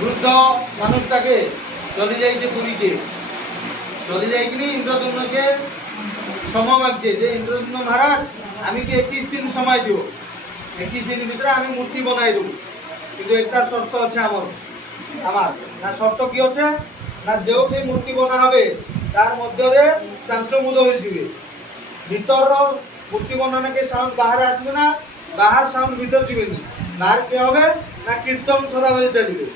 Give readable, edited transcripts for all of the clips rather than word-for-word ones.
বৃদ্ধ মানুষটাকে চলে যাইছে পুরীকে, চলে যাইকিনি ইন্দ্রদ্যুম্নকে সময় মাগছে যে ইন্দ্রদ্যুম্ন মহারাজ আমি কি 21 দিন সময় দিও, 21 দিনের ভিতরে আমি মূর্তি বানাই দেবো, কিন্তু একটা শর্ত আছে আমার না শর্ত কি হচ্ছে না যেউঠে মূর্তি বনা হবে তার মধ্যে চাঞ্চমুদ হয়েছিবে, ভিতর মূর্তি বনানোকে সাউন্ড বাহারে আসবে না, বাহার সাউন্ড ভিতর যাবেনি, বাহার কি হবে না কীর্তন সদাবেলে চলবে,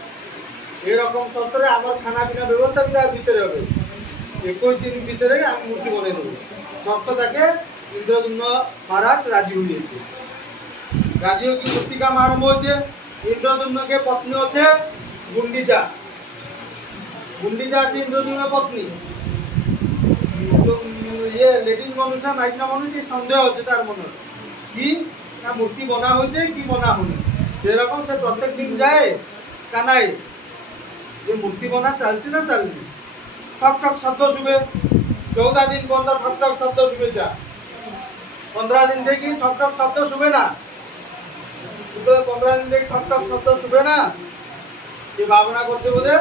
এরকম শর্তরে আমার খানা পিনা ব্যবস্থা তার ভিতরে হবে, 21 দিন ভিতরে আমি মূর্তি বনাই দেবো। শর্ত তাকে ইন্দ্রদ্যুম্ন মহারাজ রাজি হয়েছে, রাজি হয়ে কি মূর্তি কাম আরম্ভ হয়েছে। ইন্দ্রদ্যুম্নকে পত্নী হচ্ছে গুন্ডিচা, গুন্ডিচা আছে ইন্দ্রদ্যুম্নের পত্নী, লেডিস মানুষ না মাইকনা মানুষ কি সন্দেহ হচ্ছে তার মনে কি না মূর্তি বনা হয়েছে কি বনা হয়নি, সেরকম সে প্রত্যেক দিন যায় কানায় যে মূর্তি বনা চালছে না চালনি, ঠক ঠক শব্দ শুবে, 14 দিন পর্যন্ত ঠক ঠক শব্দ শুবে, যা 15 দিন থেকে ঠক ঠক শব্দ শুবে না, 15 দিন থেকে ঠক ঠক শব্দ শুবে না, সে ভাবনা করছে বোধে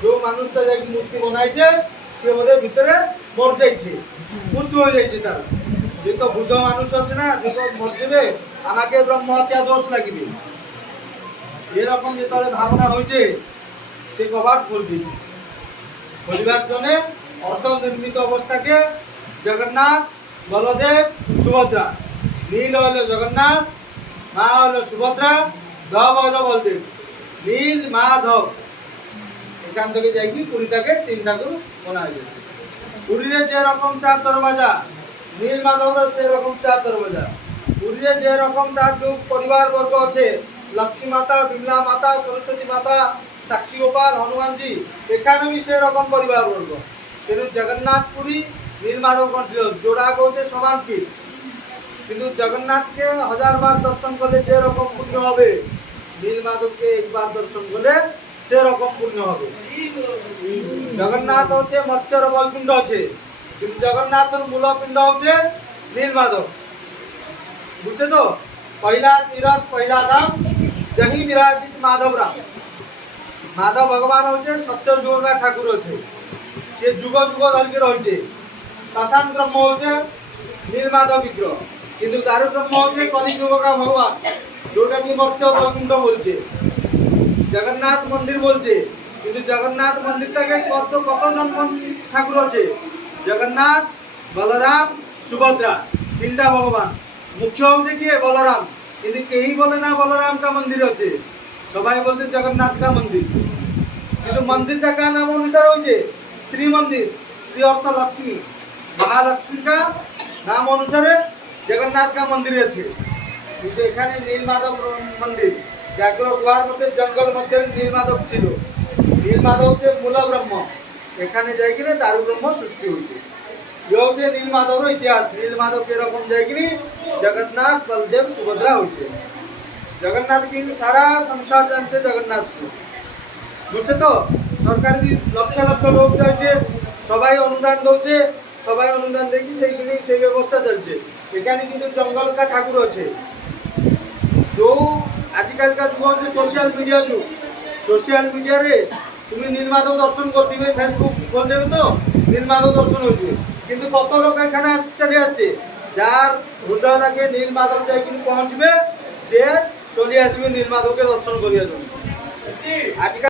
যে মানুষটা যাই মূর্তি বানাইছে সে ওদের ভিতরে মর যাইছে, মৃত্যু হয়ে যাইছে, তার যত বুদ্ধ মানুষ আছে না যত মর যাবে আমাকে ব্রহ্ম হত্যা দোষ লাগবে, এরকম যেতবে ভাবনা হয়েছে সে কবাট খুল দিয়েছে, খোলিবার জন্য অর্ধনির্মিত অবস্থাকে জগন্নাথ বলদেব সুভদ্রা, নীল হইল জগন্নাথ, মা হইল সুভদ্রা, ধব হইল বলদেব, নীল মাধব, এখান থেকে যাইকি পুরীটাকে 3 ঠাকুর বনা হয়েছে। পুরীরে যে রকম 4 দরওয়াজা, নীল মাধবের সে রকম 4 দরওয়াজা, পুরীরে যে রকম তার যে পরিবার বর্গ আছে লক্ষ্মী মাতা, বিমলা মাতা, সরস্বতী মাতা, সাক্ষী গোপাল, হনুমানজি, এখানে भी সে রকম পরিবার বর্গ, কিন্তু জগন্নাথ পুরী নীল মাধব কন্ট্রি জোড়া কৌছে সমান পীঠ, কিন্তু জগন্নাথকে 1000 বার দর্শন করলে যে রকম পুণ্য হবে নীল মাধবকে একবার দর্শন করলে সেরকম পুণ্য হবে। জগন্নাথ হচ্ছে মর্ত্যর বৈকুণ্ঠ আছে, কিন্তু জগন্নাথের মূল পিণ্ড হচ্ছে নীল মাধব, বুঝছে তো, পহিলা তীরথ পহিলা ধাম জহি বিরাজিত মাধব রাম, মাধব ভগবান হচ্ছে সত্য যুগের ঠাকুর আছে, সে যুগ যুগ ধরিকে রয়েছে, পাষাণ ব্রহ্ম হচ্ছে নীল মাধব বিগ্রহ, কিন্তু দারু ব্রহ্ম হচ্ছে কলিযুগকা ভগবান, যেটা কি মর্ত্য বৈকুণ্ঠ বলছে, জগন্নাথ মন্দির বলছে, কিন্তু জগন্নাথ মন্দিরটাকে কতজন ঠাকুর আছে, জগন্নাথ বলরাম সুভদ্রা 3টা ভগবান, মুখ্য হচ্ছে কি বলরাম, কিন্তু কেই বলে না বলরাম কা মন্দির আছে, সবাই বলতে জগন্নাথ কা মন্দির, কিন্তু মন্দিরটা কা নাম অনুসারে হয়েছে শ্রী মন্দির, শ্রী অর্থ লক্ষ্মী, মহালক্ষ্মী কা নাম অনুসারে জগন্নাথ কা মন্দির আছে, কিন্তু এখানে নীল মাধব মন্দির, ব্যাঘ্র গুহার মধ্যে জঙ্গল মধ্যে নীল মাধব ছিল, নীল মাধব হচ্ছে মূল ব্রহ্ম, এখানে যাই কিনে দারু ব্রহ্ম সৃষ্টি হয়েছে, ইয়ে যে নীল মাধবের ইতিহাস, নীল মাধব এরকম যাই কিনি জগন্নাথ বলদেব সুভদ্রা হয়েছে, জগন্নাথ কিন্তু সারা সংসার জানছে জগন্নাথ, বুঝছে তো, সরকার লক্ষ লক্ষ লোক যাচ্ছে, সবাই অনুদান দৌছে, সবাই অনুদান দেখি সেই ব্যবস্থা চলছে, এখানে কিন্তু জঙ্গল কা ঠাকুর আছে, जो आजकल का जुग হচ্ছে সোশ্যাল মিডিয়া যুগ, সোশ্যাল মিডিয়ারে তুমি নীল মাধব দর্শন করতে দিবে, ফেসবুক খোল দেবে তো নীল মাধব দর্শন হইবে, কিন্তু কত লোক এখানে চলে আসছে যার হৃদয় থাকে নীল মাধব যাই কিন্তু পৌঁছবে, সে চলে আসবে নীল মাধবকে দর্শন করিয়া জন্য। আজকাল